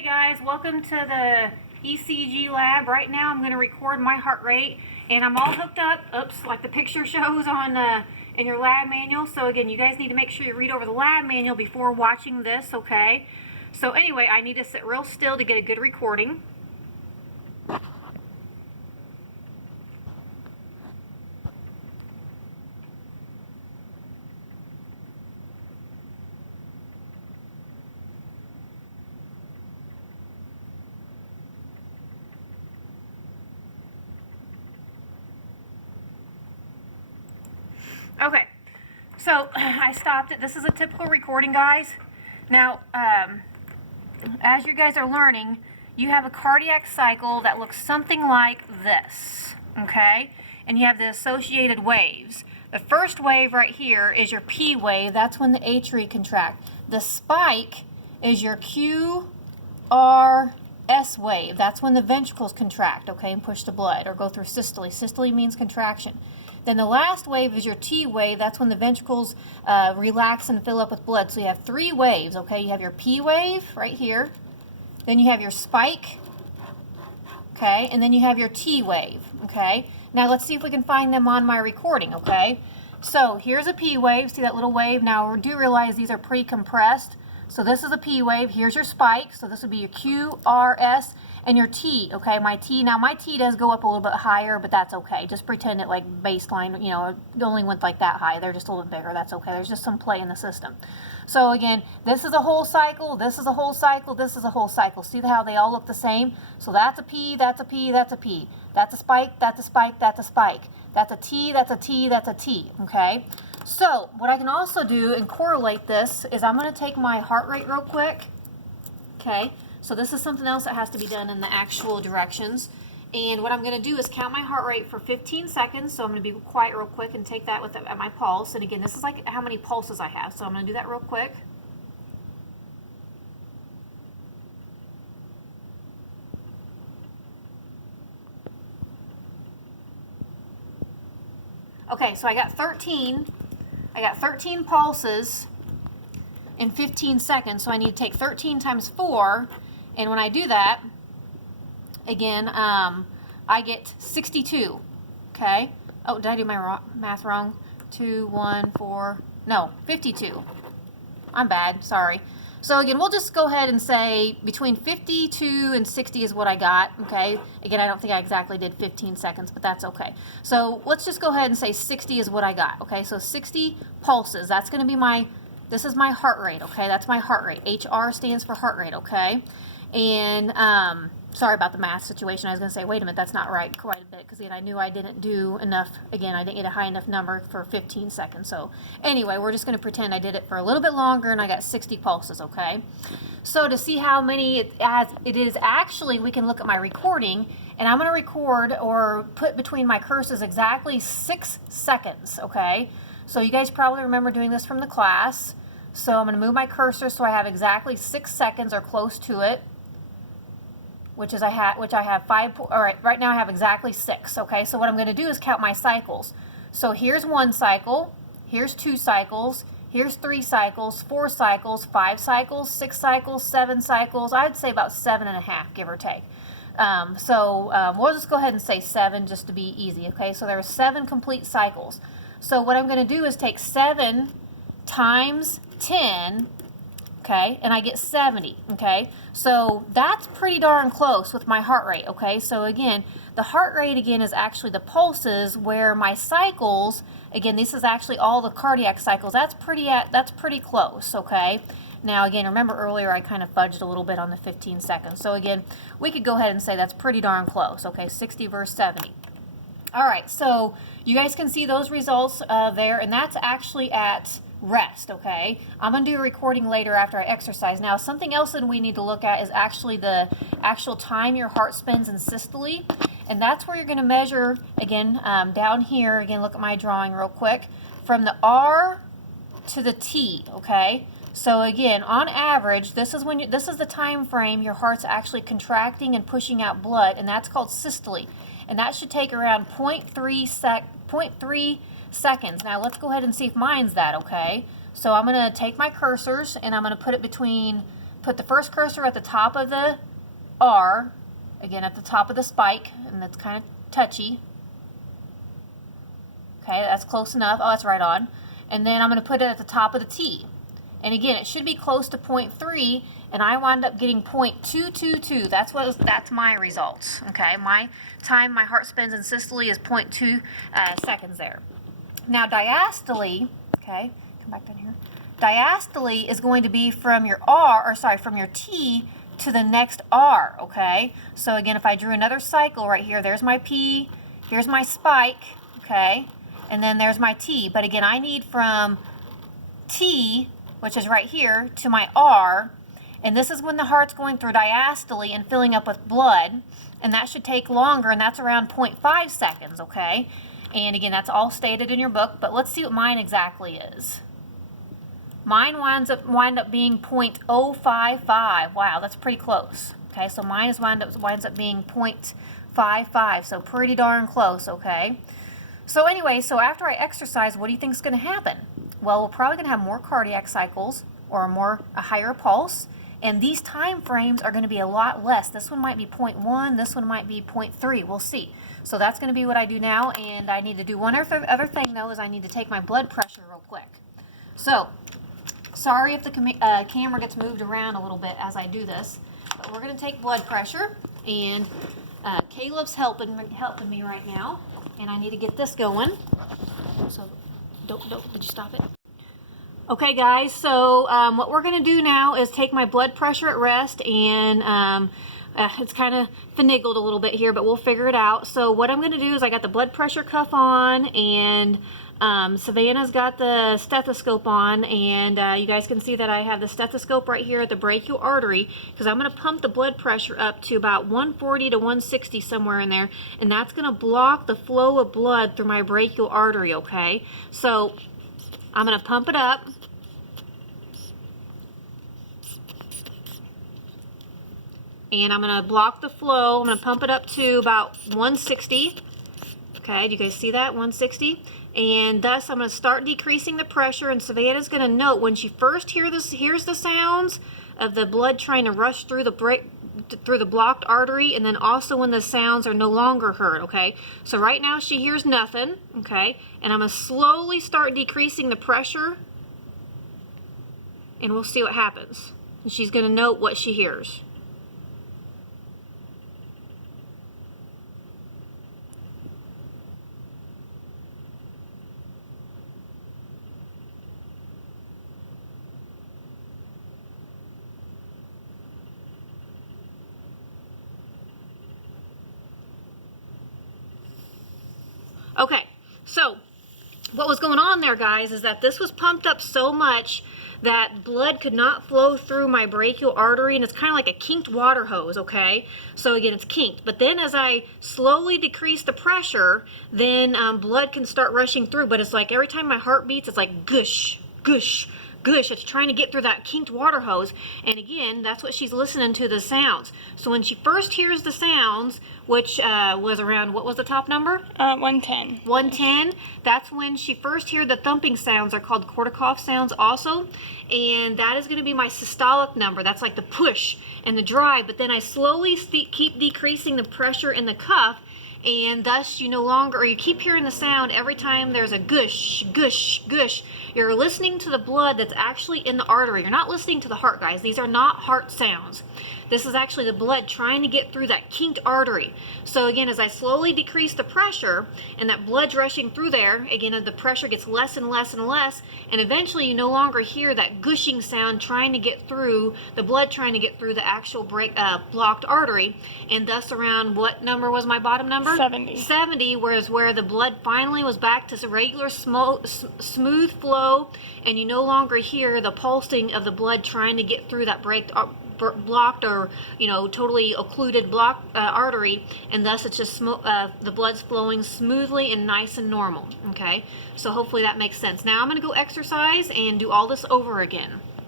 Hey guys, welcome to the ECG lab. Right now I'm going to record my heart rate and I'm all hooked up, like the picture shows on in your lab manual. So again, you guys need to make sure you read over the lab manual before watching this, okay? So anyway, I need to sit real still to get a good recording. Okay, so I stopped it. This is a typical recording, guys. Now, as you guys are learning, you have a cardiac cycle that looks something like this, okay? And you have the associated waves. The first wave right here is your P wave. That's when the atria contract. The spike is your QRS wave. That's when the ventricles contract, okay, and push the blood or go through systole. Systole means contraction. Then the last wave is your T wave. That's when the ventricles relax and fill up with blood. So you have three waves, okay? You have your P wave right here. Then you have your spike, okay? And then you have your T wave, okay? Now let's see if we can find them on my recording, okay? So here's a P wave. See that little wave? Now we do realize these are pretty compressed. So this is a P wave. Here's your spike. So this would be your QRS and your T, okay? My T does go up a little bit higher, but that's okay. Just pretend it like baseline, you know, it only went like that high. They're just a little bit bigger. That's okay. There's just some play in the system. So again, this is a whole cycle. This is a whole cycle. This is a whole cycle. See how they all look the same? So that's a P, that's a P, that's a P. That's a spike, that's a spike, that's a spike. That's a T, that's a T, that's a T, okay? So what I can also do and correlate this is I'm going to take my heart rate real quick, okay? So this is something else that has to be done in the actual directions. And what I'm going to do is count my heart rate for 15 seconds. So I'm going to be quiet real quick and take that at my pulse. And again, this is like how many pulses I have. So I'm going to do that real quick. Okay, so I got 13 pulses in 15 seconds. So I need to take 13 times 4. And when I do that, again, I get 62, okay? Oh, did I do my math wrong? 2, 1, 4, no, 52. I'm bad, sorry. So again, we'll just go ahead and say between 52 and 60 is what I got, okay? Again, I don't think I exactly did 15 seconds, but that's okay. So let's just go ahead and say 60 is what I got, okay? So 60 pulses, that's gonna be this is my heart rate, okay? That's my heart rate. HR stands for heart rate, okay? And sorry about the math situation. I was going to say, wait a minute, that's not right quite a bit, because I knew I didn't do enough. Again, I didn't get a high enough number for 15 seconds. So anyway, we're just going to pretend I did it for a little bit longer, and I got 60 pulses, okay? So to see how many it is actually, we can look at my recording, and I'm going to record or put between my cursors exactly 6 seconds, okay? So you guys probably remember doing this from the class. So I'm going to move my cursor so I have exactly 6 seconds or close to it. Which I have 5, all right now I have exactly 6, okay? So what I'm going to do is count my cycles. So here's 1 cycle, here's 2 cycles, here's 3 cycles, 4 cycles, 5 cycles, 6 cycles, 7 cycles. I'd say about 7.5, give or take. We'll just go ahead and say 7 just to be easy, okay? So there are 7 complete cycles. So what I'm going to do is take 7 times 10, okay, and I get 70, okay? So that's pretty darn close with my heart rate, okay? So again, the heart rate again is actually the pulses, where my cycles, again, this is actually all the cardiac cycles. That's pretty close, okay? Now again, remember earlier I kind of fudged a little bit on the 15 seconds. So again, we could go ahead and say that's pretty darn close, okay? 60 versus 70. All right, so you guys can see those results there, and that's actually at rest, okay? I'm going to do a recording later after I exercise. Now, something else that we need to look at is actually the actual time your heart spends in systole, and that's where you're going to measure, again, down here, again, look at my drawing real quick, from the R to the T, okay? So again, on average, this is the time frame your heart's actually contracting and pushing out blood, and that's called systole, and that should take around 0.3 seconds. Now let's go ahead and see if mine's that, okay? So I'm going to take my cursors and I'm going to put it between put the first cursor at the top of the R, again at the top of the spike, and that's kind of touchy. Okay, that's close enough. Oh, that's right on. And then I'm going to put it at the top of the T. And again, it should be close to 0.3, and I wound up getting 0.222. That's my results. Okay, my time my heart spins in systole is 0.2 seconds there. Now diastole, okay, come back down here. Diastole is going to be from your from your T to the next R, okay? So again, if I drew another cycle right here, there's my P, here's my spike, okay? And then there's my T. But again, I need from T, which is right here, to my R, and this is when the heart's going through diastole and filling up with blood, and that should take longer, and that's around 0.5 seconds, okay? And again, that's all stated in your book, but let's see what mine exactly is. Mine wind up being 0.055. Wow, that's pretty close. Okay, so mine winds up being 0.55, so pretty darn close, okay? So anyway, so after I exercise, what do you think is going to happen? Well, we're probably going to have more cardiac cycles or a higher pulse, and these time frames are going to be a lot less. This one might be 0.1, this one might be 0.3. We'll see. So that's going to be what I do now, and I need to do one other thing, though, is I need to take my blood pressure real quick. So, sorry if the camera gets moved around a little bit as I do this, but we're going to take blood pressure, and Caleb's helping me right now, and I need to get this going. So, did you stop it? Okay, guys, so what we're going to do now is take my blood pressure at rest, and it's kind of finagled a little bit here, but we'll figure it out. So what I'm going to do is I got the blood pressure cuff on, and Savannah's got the stethoscope on, and you guys can see that I have the stethoscope right here at the brachial artery, because I'm going to pump the blood pressure up to about 140 to 160, somewhere in there, and that's going to block the flow of blood through my brachial artery, okay? So I'm going to pump it up. And I'm going to block the flow. I'm going to pump it up to about 160. Okay, do you guys see that? 160. And thus I'm going to start decreasing the pressure, and Savannah's going to note when she first hears the sounds of the blood trying to rush through the blocked artery, and then also when the sounds are no longer heard, okay? So right now she hears nothing, okay? And I'm going to slowly start decreasing the pressure, and we'll see what happens. And she's going to note what she hears. Okay, so what was going on there, guys, is that this was pumped up so much that blood could not flow through my brachial artery, and it's kind of like a kinked water hose, okay? So again, it's kinked. But then as I slowly decrease the pressure, then blood can start rushing through, but it's like every time my heart beats, it's like gush, gush, gush. It's trying to get through that kinked water hose, and again, that's what she's listening to, the sounds. So when she first hears the sounds, which was around, what was the top number? 110. 110. That's when she first heard the thumping sounds, are called Korsakoff sounds also, and that is going to be my systolic number. That's like the push and the drive, but then I slowly keep decreasing the pressure in the cuff, and thus you keep hearing the sound every time there's a gush, gush, gush. You're listening to the blood that's actually in the artery. You're not listening to the heart, guys. These are not heart sounds. This is actually the blood trying to get through that kinked artery. So again, as I slowly decrease the pressure and that blood's rushing through there, again, the pressure gets less and less and less, and eventually you no longer hear that gushing sound trying to get through, the blood trying to get through the actual blocked artery, and thus around, what number was my bottom number? 70. 70, whereas where the blood finally was back to regular smooth flow, and you no longer hear the pulsing of the blood trying to get through that blocked or totally occluded artery, and thus it's just the blood's flowing smoothly and nice and normal. Okay, so hopefully that makes sense. Now I'm going to go exercise and do all this over again.